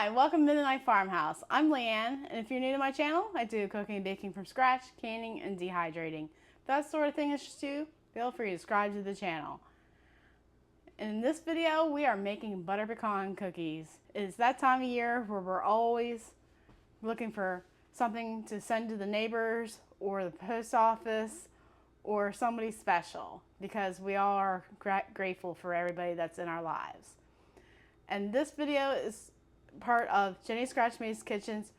Hi, welcome to Mennonite Farmhouse. I'm Leanne, and if you're new to my channel, I do cooking and baking from scratch, canning, and dehydrating. If that sort of thing interests you, feel free to subscribe to the channel. In this video, we are making butter pecan cookies. It's that time of year where we're always looking for something to send to the neighbors or the post office or somebody special, because we all are grateful for everybody that's in our lives. And this video is part of Jenny Scratchmade's Kitchen's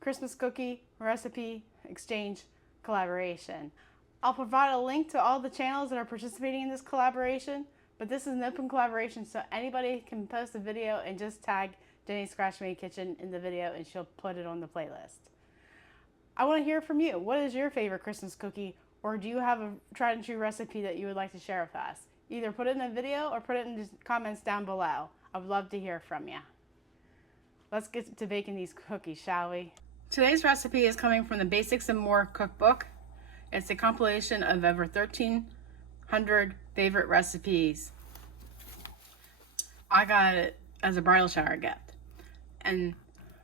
Christmas cookie recipe exchange collaboration. I'll provide a link to all the channels that are participating in this collaboration, but this is an open collaboration, so anybody can post a video and just tag Jenny Scratchmade Kitchen in the video and she'll put it on the playlist. I want to hear from you. What is your favorite Christmas cookie, or do you have a tried and true recipe that you would like to share with us? Either put it in a video or put it in the comments down below. I would love to hear from you. Let's get to baking these cookies, shall we? Today's recipe is coming from the Basics and More cookbook. It's a compilation of over 1,300 favorite recipes. I got it as a bridal shower gift. And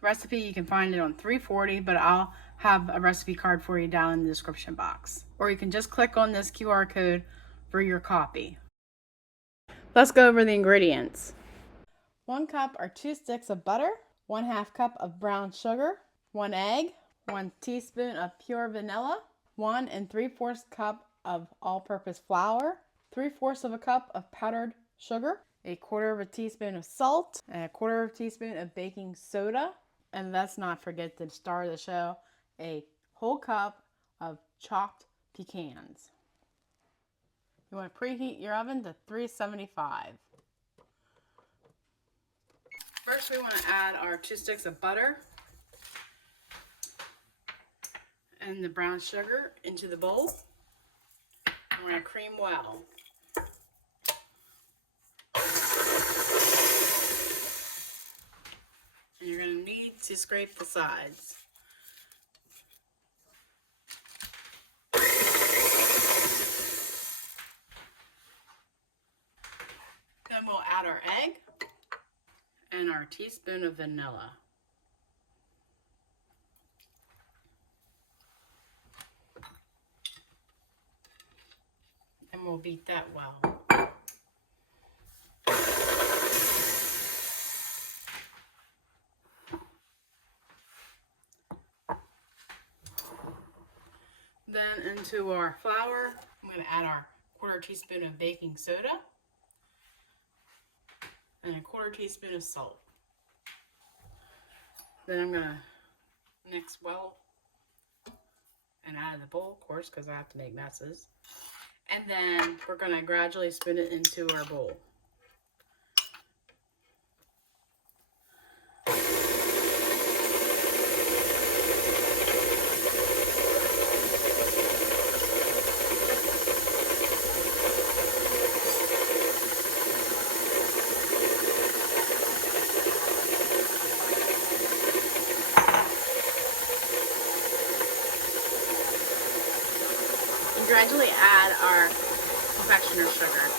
recipe, you can find it on 340, but I'll have a recipe card for you down in the description box. Or you can just click on this QR code for your copy. Let's go over the ingredients. 1 cup or 2 sticks of butter, 1/2 cup of brown sugar, 1 egg, 1 teaspoon of pure vanilla, 1 3/4 cup of all-purpose flour, 3/4 cup of powdered sugar, 1/4 teaspoon of salt, and 1/4 teaspoon of baking soda, and let's not forget the star of the show, a whole cup of chopped pecans. You want to preheat your oven to 375. First, we want to add our 2 sticks of butter and the brown sugar into the bowl. And we're going to cream well. And you're going to need to scrape the sides. Then we'll add our egg and our teaspoon of vanilla. And we'll beat that well. Then into our flour, I'm going to add our 1/4 teaspoon of baking soda and 1/4 teaspoon of salt. Then I'm going to mix well and out of the bowl, of course, because I have to make messes. And then we're going to gradually spoon it into our bowl. And gradually add our confectioner sugar.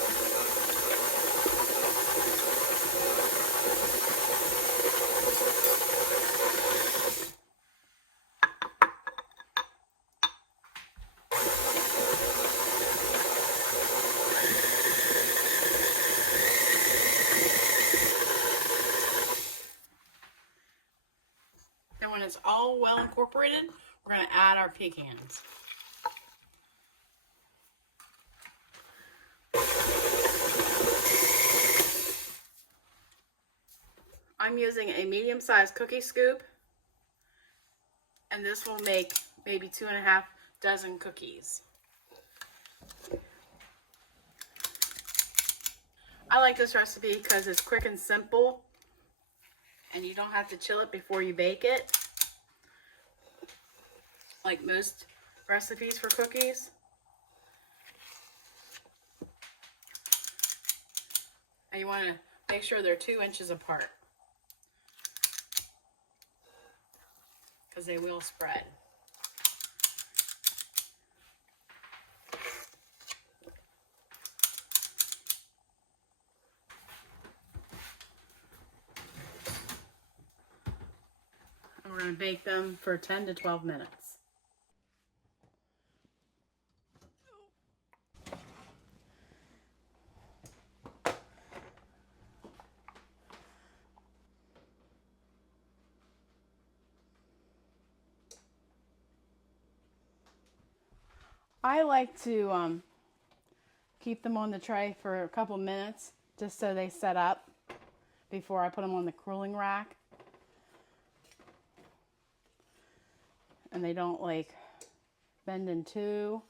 Then when it's all well incorporated, we're going to add our pecans. I'm using a medium-sized cookie scoop, and this will make maybe 2½ dozen cookies. I like this recipe because it's quick and simple, and you don't have to chill it before you bake it, like most recipes for cookies. And you want to make sure they're 2 inches apart, because they will spread. We're going to bake them for 10 to 12 minutes. I like to keep them on the tray for a couple minutes just so they set up before I put them on the cooling rack. And they don't like bend in two.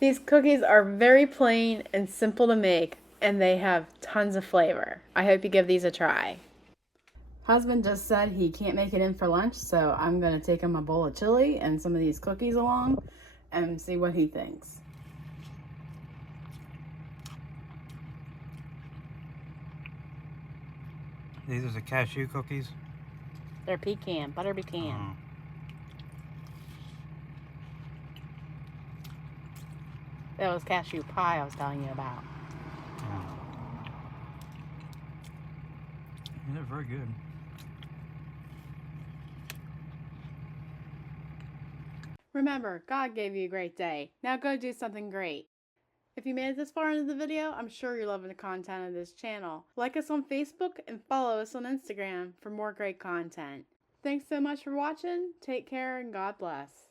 These cookies are very plain and simple to make, and they have tons of flavor. I hope you give these a try. Husband just said he can't make it in for lunch, so I'm going to take him a bowl of chili and some of these cookies along and see what he thinks. These are the cashew cookies? They're pecan, butter pecan. That was cashew pie I was telling you about. They're very good. Remember, God gave you a great day. Now go do something great. If you made it this far into the video, I'm sure you're loving the content of this channel. Like us on Facebook and follow us on Instagram for more great content. Thanks so much for watching. Take care and God bless.